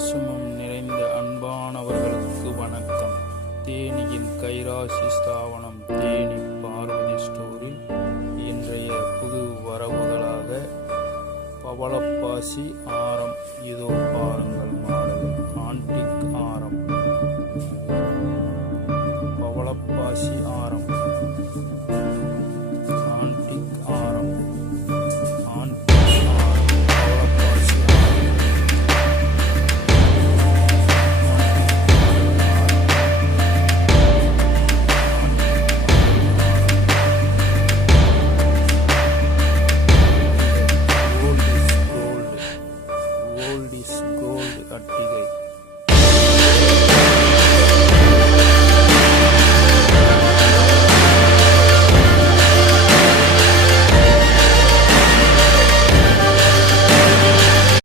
பாசமும் நிறைந்த அன்பானவர்களுக்கு வணக்கம். தேனியின் கைராசி ஸ்தாபனம் தேனி பார்வதி ஸ்டோரில் இன்றைய புது வரவுகளாக பவளப்பாசி ஆரம். இதோ பாருங்கள் மாடல் ஆன்டிக் ஆரம். பவளப்பாசி ஆரம். gold is gold at the